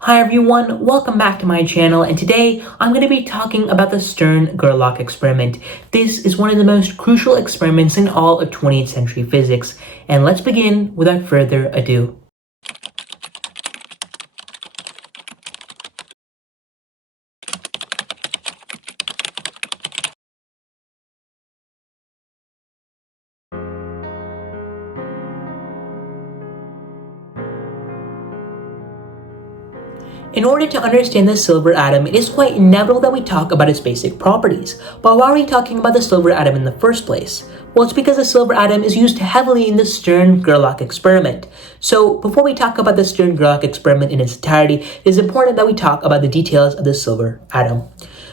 Hi everyone, welcome back to my channel, and today I'm going to be talking about the Stern-Gerlach experiment. This is one of the most crucial experiments in all of 20th century physics, and let's begin without further ado. In order to understand the silver atom, it is quite inevitable that we talk about its basic properties. But why are we talking about the silver atom in the first place? Well, it's because the silver atom is used heavily in the Stern-Gerlach experiment. So before we talk about the Stern-Gerlach experiment in its entirety, it is important that we talk about the details of the silver atom.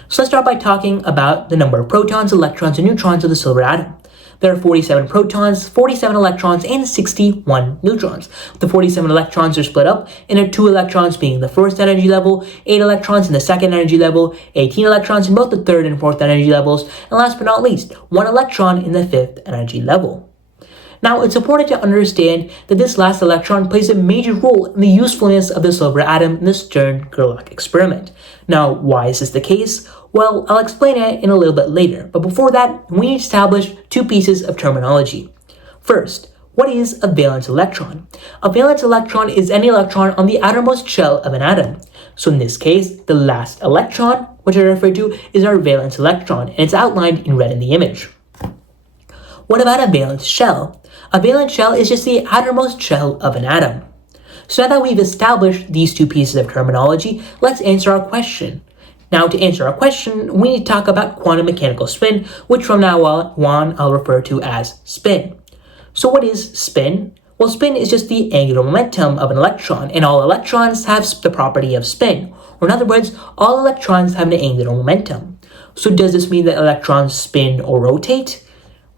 So let's start by talking about the number of protons, electrons, and neutrons of the silver atom. There are 47 protons, 47 electrons, and 61 neutrons. The 47 electrons are split up into 2 electrons being the first energy level, 8 electrons in the second energy level, 18 electrons in both the third and fourth energy levels, and last but not least, 1 electron in the fifth energy level. Now, it's important to understand that this last electron plays a major role in the usefulness of the silver atom in the Stern-Gerlach experiment. Now, why is this the case? Well, I'll explain it in a little bit later, but before that, we need to establish 2 pieces of terminology. First, what is a valence electron? A valence electron is any electron on the outermost shell of an atom. So in this case, the last electron, which I refer to, is our valence electron, and it's outlined in red in the image. What about a valence shell? A valence shell is just the outermost shell of an atom. So now that we've established these 2 pieces of terminology, let's answer our question. Now, to answer our question, we need to talk about quantum mechanical spin, which from now on I'll refer to as spin. So what is spin? Well, spin is just the angular momentum of an electron, and all electrons have the property of spin. Or in other words, all electrons have an angular momentum. So does this mean that electrons spin or rotate?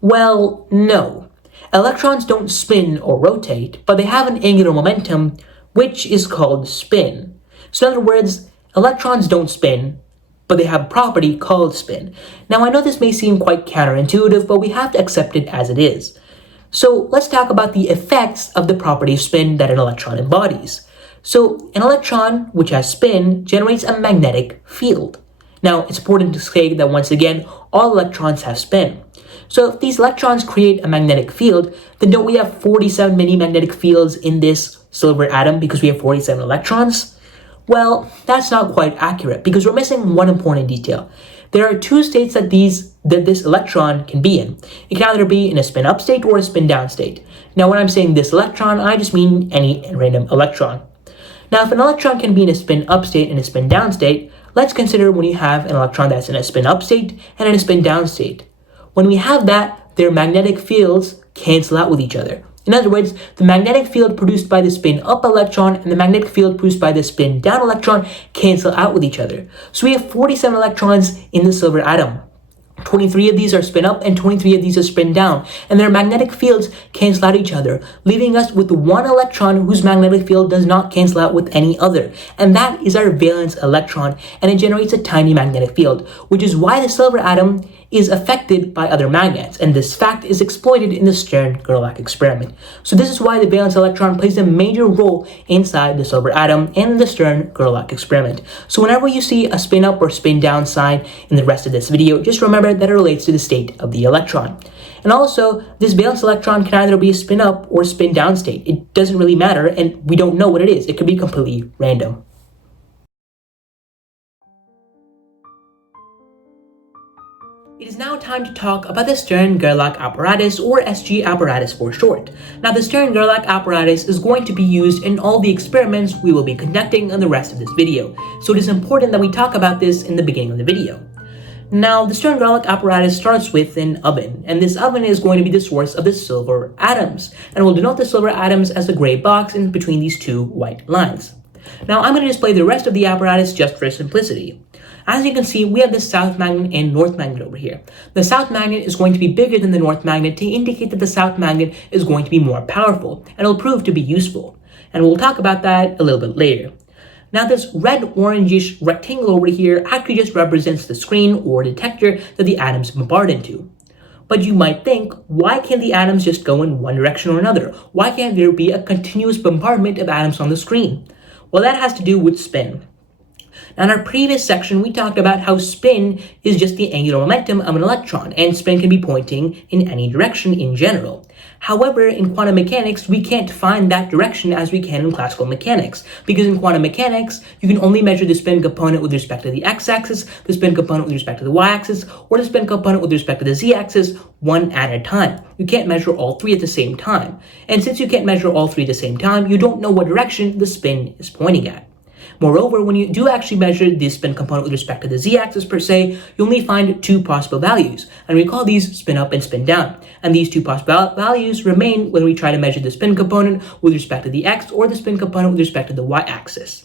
Well, no. Electrons don't spin or rotate, but they have an angular momentum, which is called spin. So in other words, electrons don't spin, but they have a property called spin. Now, I know this may seem quite counterintuitive, but we have to accept it as it is. So let's talk about the effects of the property of spin that an electron embodies. So an electron, which has spin, generates a magnetic field. Now, it's important to say that once again, all electrons have spin. So if these electrons create a magnetic field, then don't we have 47 mini magnetic fields in this silver atom because we have 47 electrons? Well, that's not quite accurate because we're missing one important detail. There are 2 states that this electron can be in. It can either be in a spin up state or a spin down state. Now, when I'm saying this electron, I just mean any random electron. Now, if an electron can be in a spin up state and a spin down state, let's consider when you have an electron that's in a spin up state and in a spin down state. When we have that, their magnetic fields cancel out with each other. In other words, the magnetic field produced by the spin up electron and the magnetic field produced by the spin down electron cancel out with each other. So we have 47 electrons in the silver atom. 23 of these are spin up and 23 of these are spin down, and their magnetic fields cancel out each other, leaving us with 1 electron whose magnetic field does not cancel out with any other, and that is our valence electron, and it generates a tiny magnetic field, which is why the silver atom is affected by other magnets, and this fact is exploited in the Stern-Gerlach experiment. So this is why the valence electron plays a major role inside the silver atom and in the Stern-Gerlach experiment. So whenever you see a spin up or spin down sign in the rest of this video, just remember that it relates to the state of the electron. And also, this valence electron can either be a spin up or spin down state. It doesn't really matter, and we don't know what it is. It could be completely random. It is now time to talk about the Stern-Gerlach Apparatus, or SG Apparatus for short. Now, the Stern-Gerlach Apparatus is going to be used in all the experiments we will be conducting in the rest of this video, so it is important that we talk about this in the beginning of the video. Now, the Stern-Gerlach apparatus starts with an oven, and this oven is going to be the source of the silver atoms, and we'll denote the silver atoms as a gray box in between these 2 white lines. Now, I'm going to display the rest of the apparatus just for simplicity. As you can see, we have the south magnet and north magnet over here. The south magnet is going to be bigger than the north magnet to indicate that the south magnet is going to be more powerful, and it'll prove to be useful. And we'll talk about that a little bit later. Now, this red-orangish rectangle over here actually just represents the screen or detector that the atoms bombard into. But you might think, why can't the atoms just go in one direction or another? Why can't there be a continuous bombardment of atoms on the screen? Well, that has to do with spin. Now, in our previous section, we talked about how spin is just the angular momentum of an electron, and spin can be pointing in any direction in general. However, in quantum mechanics, we can't find that direction as we can in classical mechanics, because in quantum mechanics, you can only measure the spin component with respect to the x-axis, the spin component with respect to the y-axis, or the spin component with respect to the z-axis, one at a time. You can't measure all three at the same time. And since you can't measure all three at the same time, you don't know what direction the spin is pointing at. Moreover, when you do actually measure the spin component with respect to the z-axis per se, you only find two possible values, and we call these spin up and spin down. And these two possible values remain when we try to measure the spin component with respect to the x or the spin component with respect to the y-axis.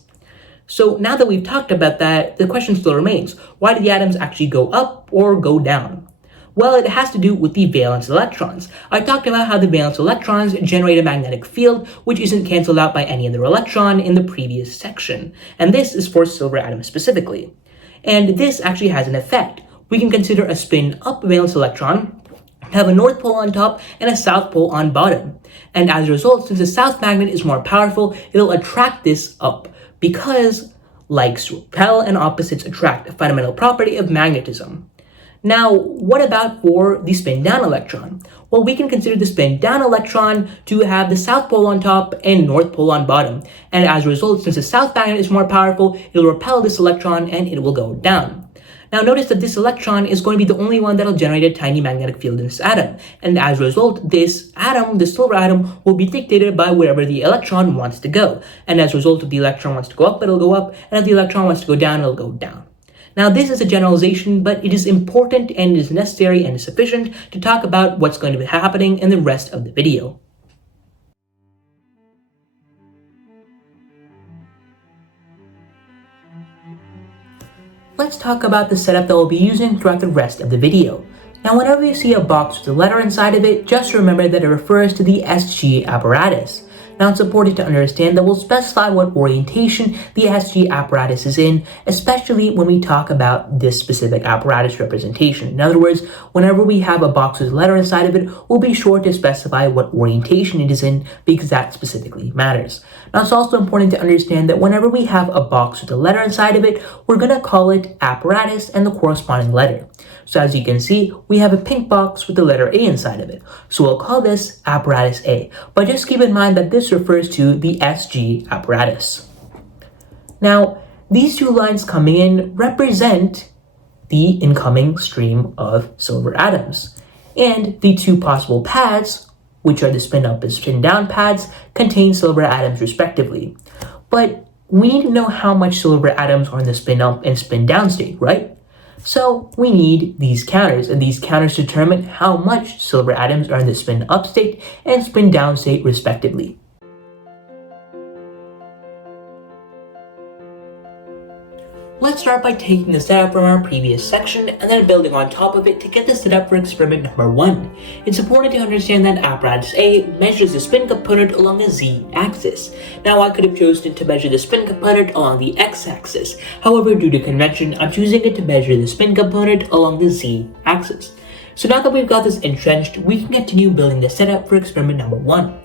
So now that we've talked about that, the question still remains, why do the atoms actually go up or go down? Well, it has to do with the valence electrons. I talked about how the valence electrons generate a magnetic field which isn't cancelled out by any other electron in the previous section. And this is for silver atoms specifically. And this actually has an effect. We can consider a spin up valence electron have a north pole on top and a south pole on bottom. And as a result, since the south magnet is more powerful, it'll attract this up because likes repel and opposites attract, a fundamental property of magnetism. Now, what about for the spin down electron? Well, we can consider the spin down electron to have the south pole on top and north pole on bottom. And as a result, since the south magnet is more powerful, it'll repel this electron and it will go down. Now notice that this electron is going to be the only one that'll generate a tiny magnetic field in this atom. And as a result, this atom, the silver atom, will be dictated by wherever the electron wants to go. And as a result, if the electron wants to go up, it'll go up. And if the electron wants to go down, it'll go down. Now this is a generalization, but it is important and is necessary and is sufficient to talk about what's going to be happening in the rest of the video. Let's talk about the setup that we'll be using throughout the rest of the video. Now whenever you see a box with a letter inside of it, just remember that it refers to the SG apparatus. Now it's important to understand that we'll specify what orientation the SG apparatus is in, especially when we talk about this specific apparatus representation. In other words, whenever we have a box with a letter inside of it, we'll be sure to specify what orientation it is in because that specifically matters. Now it's also important to understand that whenever we have a box with a letter inside of it, we're going to call it apparatus and the corresponding letter. So as you can see, we have a pink box with the letter A inside of it. So we'll call this apparatus A. But just keep in mind that this refers to the SG apparatus. Now, these two lines coming in represent the incoming stream of silver atoms. And the two possible paths, which are the spin up and spin down paths, contain silver atoms respectively. But we need to know how much silver atoms are in the spin up and spin down state, right? So we need these counters, and these counters determine how much silver atoms are in the spin up state and spin down state respectively. Let's start by taking the setup from our previous section and then building on top of it to get the setup for experiment number 1. It's important to understand that apparatus A measures the spin component along the z-axis. Now I could have chosen to measure the spin component along the x-axis. However, due to convention, I'm choosing it to measure the spin component along the z-axis. So now that we've got this entrenched, we can continue building the setup for experiment number 1.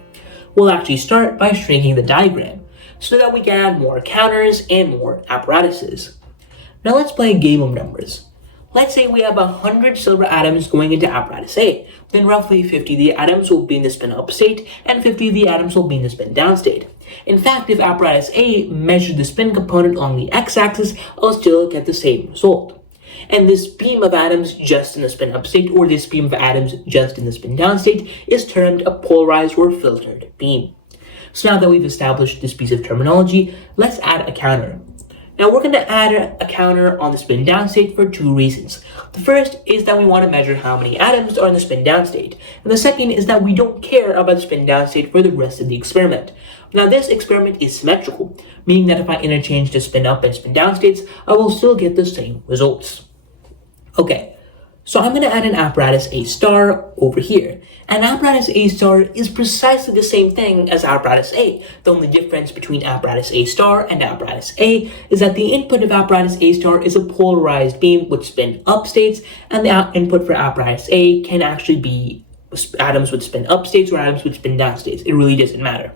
We'll actually start by shrinking the diagram so that we can add more counters and more apparatuses. Now let's play a game of numbers. Let's say we have 100 silver atoms going into apparatus A. Then roughly 50 of the atoms will be in the spin up state and 50 of the atoms will be in the spin down state. In fact, if apparatus A measured the spin component along the x-axis, I'll still get the same result. And this beam of atoms just in the spin up state, or this beam of atoms just in the spin down state, is termed a polarized or filtered beam. So now that we've established this piece of terminology, let's add a counter. Now we're going to add a counter on the spin down state for two reasons. The first is that we want to measure how many atoms are in the spin down state. And the second is that we don't care about the spin down state for the rest of the experiment. Now this experiment is symmetrical, meaning that if I interchange the spin up and spin down states, I will still get the same results. Okay, so I'm going to add an apparatus A star over here. And apparatus A star is precisely the same thing as apparatus A. The only difference between apparatus A star and apparatus A is that the input of apparatus A star is a polarized beam with spin up states, and the input for apparatus A can actually be atoms with spin up states or atoms with spin down states. It really doesn't matter.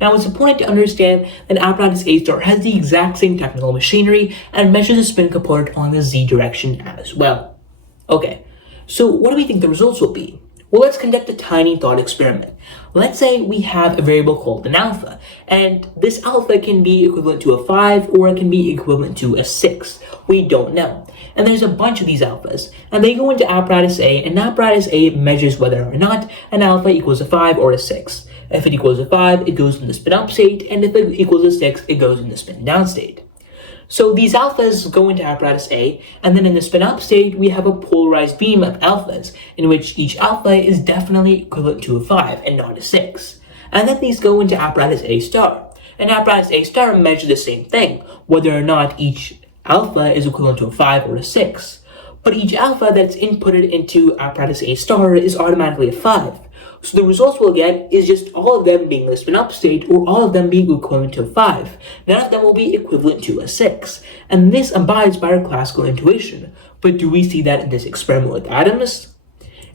Now, it's important to understand that apparatus A star has the exact same technical machinery and measures the spin component along the z direction as well. Okay, so what do we think the results will be? Well, let's conduct a tiny thought experiment. Let's say we have a variable called an alpha, and this alpha can be equivalent to a 5 or it can be equivalent to a 6. We don't know. And there's a bunch of these alphas, and they go into apparatus A, and apparatus A measures whether or not an alpha equals a 5 or a 6. If it equals a 5, it goes in the spin up state, and if it equals a 6, it goes in the spin down state. So these alphas go into apparatus A, and then in the spin up state, we have a polarized beam of alphas, in which each alpha is definitely equivalent to a 5 and not a 6. And then these go into apparatus A star. And apparatus A star measures the same thing, whether or not each alpha is equivalent to a 5 or a 6. But each alpha that's inputted into apparatus A star is automatically a 5. So the results we'll get is just all of them being the spin up state or all of them being equivalent to a 5. None of them will be equivalent to a 6. And this abides by our classical intuition. But do we see that in this experiment with atoms?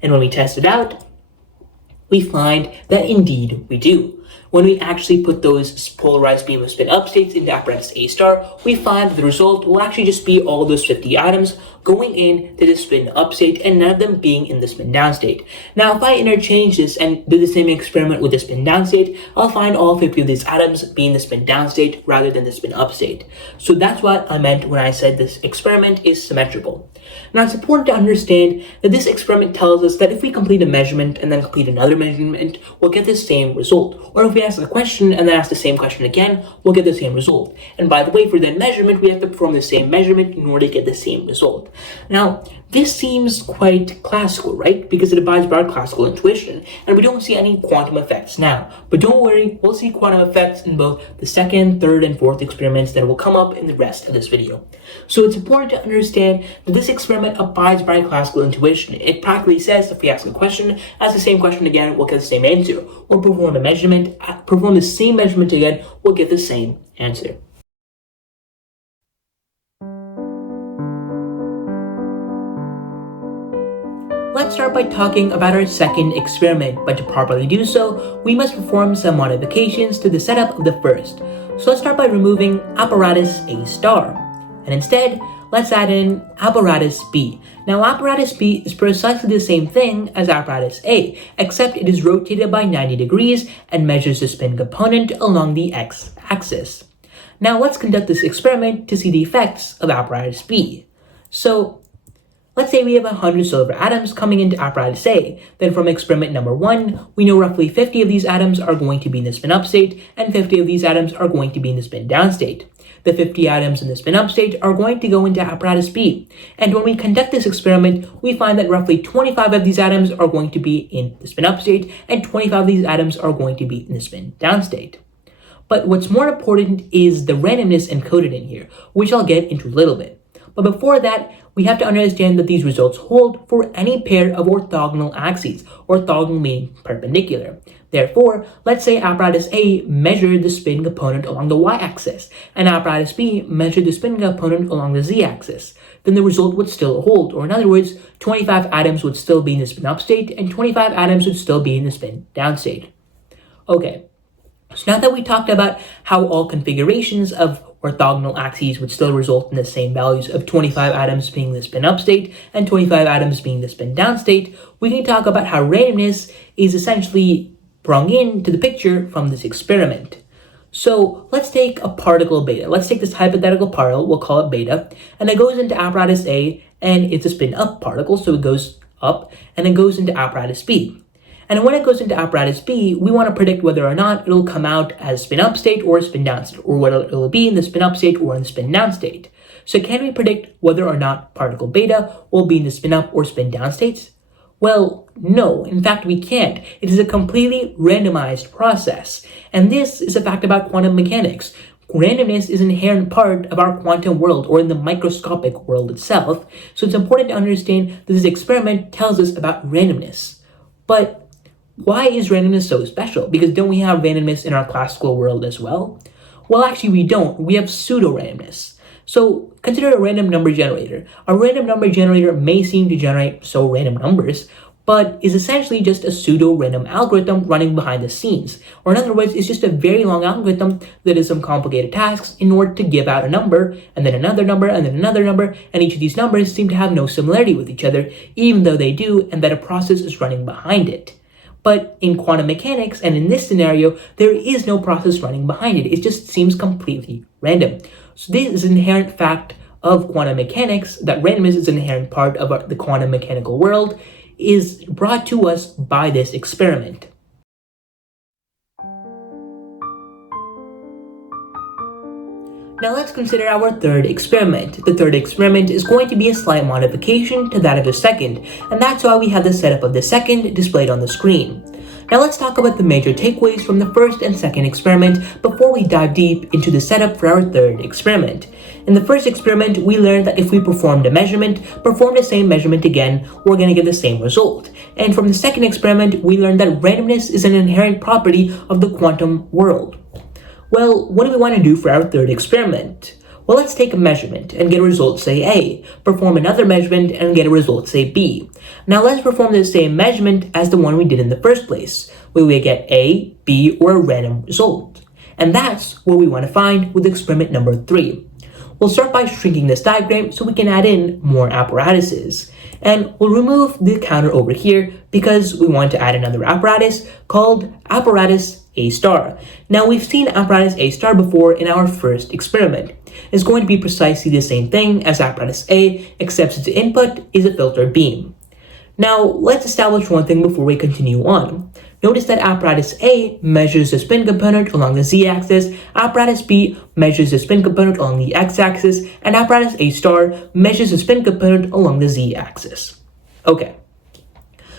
And when we test it out, we find that indeed we do. When we actually put those polarized beam of spin up states into apparatus A star, we find that the result will actually just be all those 50 atoms going into the spin up state and none of them being in the spin down state. Now, if I interchange this and do the same experiment with the spin down state, I'll find all 50 of these atoms being the spin down state rather than the spin up state. So that's what I meant when I said this experiment is symmetrical. Now, it's important to understand that this experiment tells us that if we complete a measurement and then complete another measurement, we'll get the same result. Or if we ask a question and then ask the same question again, we'll get the same result. And by the way, for that measurement, we have to perform the same measurement in order to get the same result. Now, this seems quite classical, right? Because it abides by our classical intuition, and we don't see any quantum effects now. But don't worry, we'll see quantum effects in both the second, third, and fourth experiments that will come up in the rest of this video. So it's important to understand that this experiment abides by classical intuition. It practically says if we ask a question, ask the same question again, we'll get the same answer. Or perform a measurement, perform the same measurement again, we'll get the same answer. Let's start by talking about our second experiment, but to properly do so, we must perform some modifications to the setup of the first. So let's start by removing apparatus A star, and instead, let's add in apparatus B. Now, apparatus B is precisely the same thing as apparatus A, except it is rotated by 90 degrees and measures the spin component along the x-axis. Now, let's conduct this experiment to see the effects of apparatus B. So, let's say we have 100 silver atoms coming into apparatus A. Then from experiment number 1, we know roughly 50 of these atoms are going to be in the spin up state, and 50 of these atoms are going to be in the spin down state. The 50 atoms in the spin up state are going to go into apparatus B. And when we conduct this experiment, we find that roughly 25 of these atoms are going to be in the spin up state, and 25 of these atoms are going to be in the spin down state. But what's more important is the randomness encoded in here, which I'll get into a little bit. But before that, we have to understand that these results hold for any pair of orthogonal axes, orthogonal meaning perpendicular. Therefore, let's say apparatus A measured the spin component along the y-axis, and apparatus B measured the spin component along the z-axis. Then the result would still hold, or in other words, 25 atoms would still be in the spin up state, and 25 atoms would still be in the spin down state. Okay, so now that we talked about how all configurations of orthogonal axes would still result in the same values of 25 atoms being the spin up state and 25 atoms being the spin down state, we can talk about how randomness is essentially brought into the picture from this experiment. So let's take a particle beta. Let's take this hypothetical particle, we'll call it beta, and it goes into apparatus A, and it's a spin up particle, so it goes up, and it goes into apparatus B. And when it goes into apparatus B, we want to predict whether or not it'll come out as spin up state or spin down state, or whether it'll be in the spin up state or in the spin down state. So can we predict whether or not particle beta will be in the spin up or spin down states? Well, no, in fact we can't. It is a completely randomized process. And this is a fact about quantum mechanics. Randomness is an inherent part of our quantum world, or in the microscopic world itself. So it's important to understand that this experiment tells us about randomness. But why is randomness so special? Because don't we have randomness in our classical world as well? Well, actually we don't. We have pseudo-randomness. So consider a random number generator. A random number generator may seem to generate random numbers, but is essentially just a pseudo-random algorithm running behind the scenes. Or in other words, it's just a very long algorithm that does some complicated tasks in order to give out a number, and then another number, and then another number, and each of these numbers seem to have no similarity with each other, even though they do, and that a process is running behind it. But in quantum mechanics, and in this scenario, there is no process running behind it. It just seems completely random. So this is an inherent fact of quantum mechanics, that randomness is an inherent part of the quantum mechanical world, is brought to us by this experiment. Now let's consider our third experiment. The third experiment is going to be a slight modification to that of the second, and that's why we have the setup of the second displayed on the screen. Now let's talk about the major takeaways from the first and second experiment before we dive deep into the setup for our third experiment. In the first experiment, we learned that if we performed a measurement, perform the same measurement again, we're going to get the same result. And from the second experiment, we learned that randomness is an inherent property of the quantum world. Well, what do we want to do for our third experiment? Well, let's take a measurement and get a result, say A, perform another measurement and get a result, say B. Now let's perform the same measurement as the one we did in the first place, where we get A, B, or a random result. And that's what we want to find with experiment number 3. We'll start by shrinking this diagram so we can add in more apparatuses. And we'll remove the counter over here because we want to add another apparatus called apparatus A star. Now we've seen apparatus A star before in our first experiment. It's going to be precisely the same thing as apparatus A, except its input is a filtered beam. Now let's establish one thing before we continue on. Notice that apparatus A measures the spin component along the z-axis, apparatus B measures the spin component along the x-axis, and apparatus A star measures the spin component along the z-axis. Okay,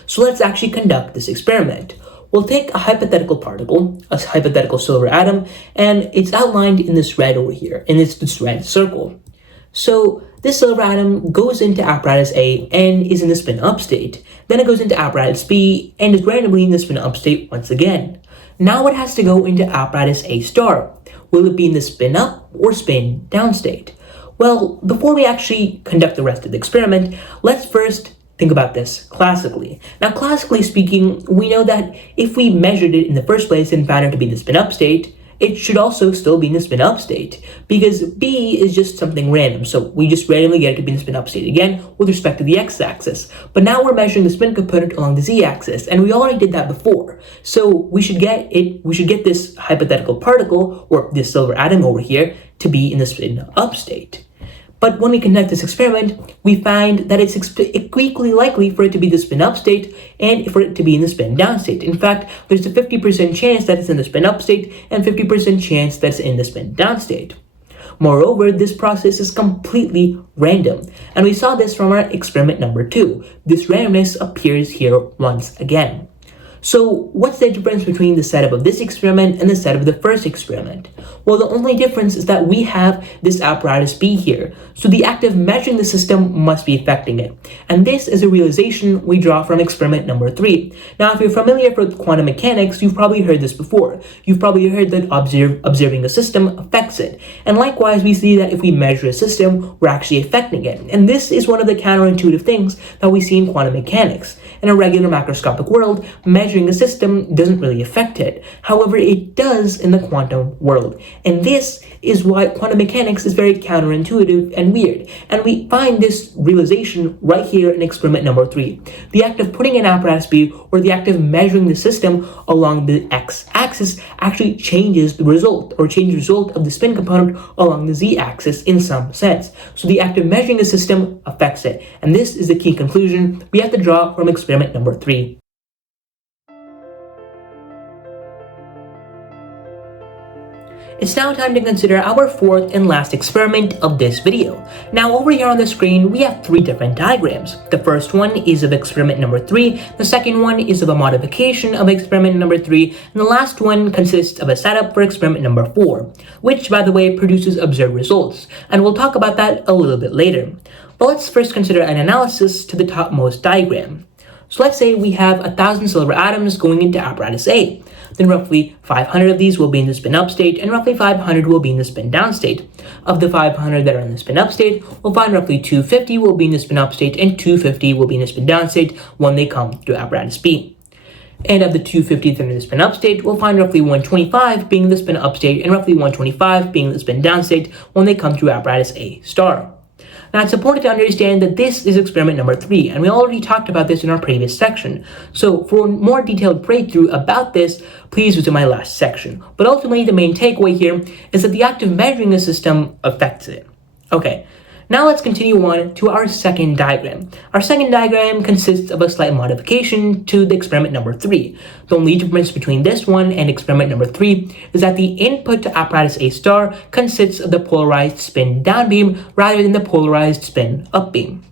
so let's actually conduct this experiment. We'll take a hypothetical particle, a hypothetical silver atom, and it's outlined in this red over here, and it's this red circle. So this silver atom goes into apparatus A and is in the spin up state. Then it goes into apparatus B and is randomly in the spin up state once again. Now it has to go into apparatus A star. Will it be in the spin up or spin down state? Well, before we actually conduct the rest of the experiment, let's first think about this classically. Now, classically speaking, we know that if we measured it in the first place and found it to be in the spin up state, it should also still be in the spin up state, because B is just something random, so we just randomly get it to be in the spin up state again with respect to the x-axis. But now we're measuring the spin component along the z-axis, and we already did that before. So we should get this hypothetical particle, or this silver atom over here, to be in the spin up state. But when we conduct this experiment, we find that it's equally likely for it to be the spin up state and for it to be in the spin down state. In fact, there's a 50% chance that it's in the spin up state and 50% chance that it's in the spin down state. Moreover, this process is completely random, and we saw this from our experiment number 2. This randomness appears here once again. So what's the difference between the setup of this experiment and the setup of the first experiment? Well, the only difference is that we have this apparatus B here, so the act of measuring the system must be affecting it. And this is a realization we draw from experiment number 3. Now, if you're familiar with quantum mechanics, you've probably heard this before. You've probably heard that observing a system affects it. And likewise, we see that if we measure a system, we're actually affecting it. And this is one of the counterintuitive things that we see in quantum mechanics. In a regular macroscopic world, measuring a system doesn't really affect it. However, it does in the quantum world. And this is why quantum mechanics is very counterintuitive and weird. And we find this realization right here in experiment number 3. The act of putting an apparatus B, or the act of measuring the system along the x-axis, actually changes the result, or changes the result of the spin component along the z-axis in some sense. So the act of measuring a system affects it. And this is the key conclusion we have to draw from experiment number 3. It's now time to consider our fourth and last experiment of this video. Now over here on the screen, we have 3 different diagrams. The first one is of experiment number 3, the second one is of a modification of experiment number 3, and the last one consists of a setup for experiment number 4, which by the way produces observed results, and we'll talk about that a little bit later. But let's first consider an analysis to the topmost diagram. So let's say we have 1,000 silver atoms going into apparatus A. then roughly 500 of these will be in the spin-up state, and roughly 500 will be in the spin-down state. Of the 500 that are in the spin-up state, we'll find roughly 250 will be in the spin-up state, and 250 will be in the spin-down state when they come to apparatus B. And of the 250 that are in the spin-up state, we'll find roughly 125 being the spin-up state, and roughly 125 being the spin-down state when they come to apparatus A star. Now, it's important to understand that this is experiment number 3, and we already talked about this in our previous section. So for a more detailed breakthrough about this, please visit my last section. But ultimately, the main takeaway here is that the act of measuring a system affects it. Okay, now let's continue on to our second diagram. Our second diagram consists of a slight modification to the experiment number 3. The only difference between this one and experiment number 3 is that the input to apparatus A star consists of the polarized spin down beam rather than the polarized spin up beam.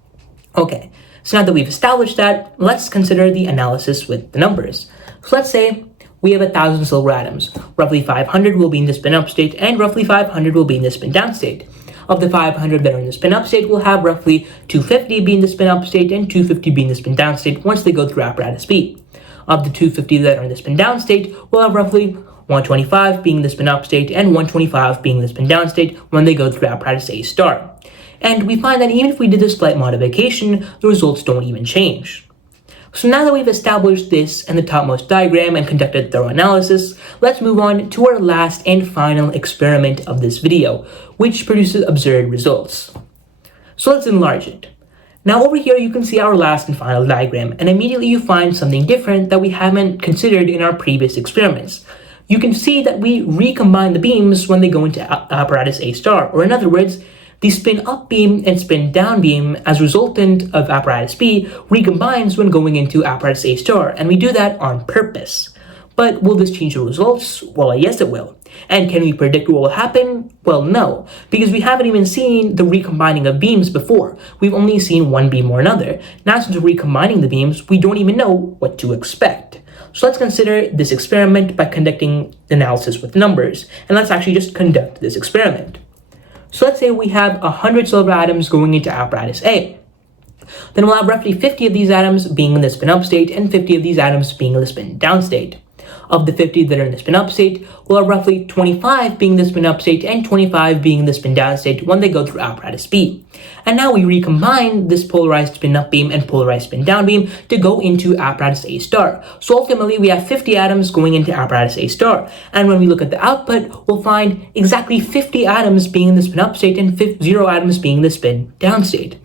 Okay, so now that we've established that, let's consider the analysis with the numbers. So let's say we have 1,000 silver atoms. Roughly 500 will be in the spin up state, and roughly 500 will be in the spin down state. Of the 500 that are in the spin-up state, we'll have roughly 250 be in the spin-up state and 250 be in the spin-down state once they go through apparatus B. Of the 250 that are in the spin-down state, we'll have roughly 125 being the spin-up state and 125 being the spin-down state when they go through apparatus A star. And we find that even if we did this slight modification, the results don't even change. So now that we've established this and the topmost diagram and conducted thorough analysis, let's move on to our last and final experiment of this video, which produces absurd results. So let's enlarge it. Now over here you can see our last and final diagram, and immediately you find something different that we haven't considered in our previous experiments. You can see that we recombine the beams when they go into apparatus A star, or in other words, the spin up beam and spin down beam as resultant of apparatus B recombines when going into apparatus A star, and we do that on purpose. But will this change the results? Well, yes it will. And can we predict what will happen? Well, no, because we haven't even seen the recombining of beams before. We've only seen one beam or another. Now since we're recombining the beams, we don't even know what to expect. So let's consider this experiment by conducting analysis with numbers, and let's actually just conduct this experiment. So let's say we have 100 silver atoms going into apparatus A. Then we'll have roughly 50 of these atoms being in the spin-up state and 50 of these atoms being in the spin-down state. Of the 50 that are in the spin-up state, we'll have roughly 25 being in the spin-up state and 25 being in the spin-down state when they go through apparatus B. And now we recombine this polarized spin-up beam and polarized spin-down beam to go into apparatus A star. So ultimately, we have 50 atoms going into apparatus A star. And when we look at the output, we'll find exactly 50 atoms being in the spin-up state and 0 atoms being in the spin-down state.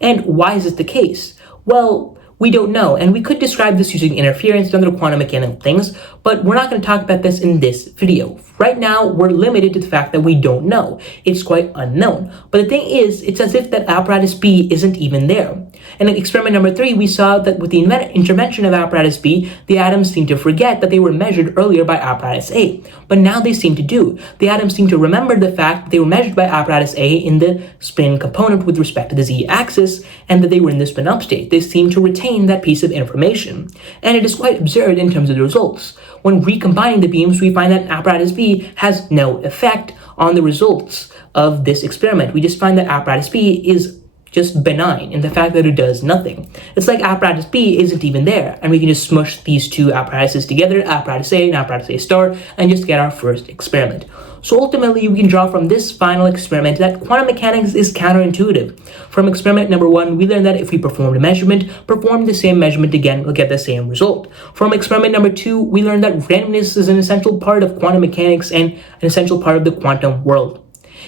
And why is this the case? Well, we don't know, and we could describe this using interference and other quantum mechanical things, but we're not going to talk about this in this video. Right now, we're limited to the fact that we don't know. It's quite unknown. But the thing is, it's as if that apparatus B isn't even there. And in experiment number 3, we saw that with the intervention of apparatus B, the atoms seem to forget that they were measured earlier by apparatus A. But now they seem to do. The atoms seem to remember the fact that they were measured by apparatus A in the spin component with respect to the z-axis, and that they were in the spin-up state. They seem to retain that piece of information. And it is quite absurd in terms of the results. When recombining the beams, we find that apparatus B has no effect on the results of this experiment. We just find that apparatus B is just benign in the fact that it does nothing. It's like apparatus B isn't even there, and we can just smush these two apparatuses together, apparatus A and apparatus A star, and just get our first experiment. So ultimately, we can draw from this final experiment that quantum mechanics is counterintuitive. From experiment number 1, we learned that if we perform the same measurement again, we'll get the same result. From experiment number 2, we learned that randomness is an essential part of quantum mechanics and an essential part of the quantum world.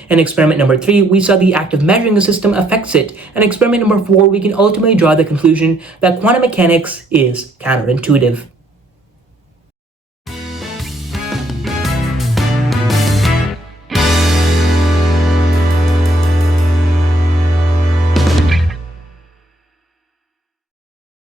In experiment number 3, we saw the act of measuring a system affects it. And experiment number 4, we can ultimately draw the conclusion that quantum mechanics is counterintuitive.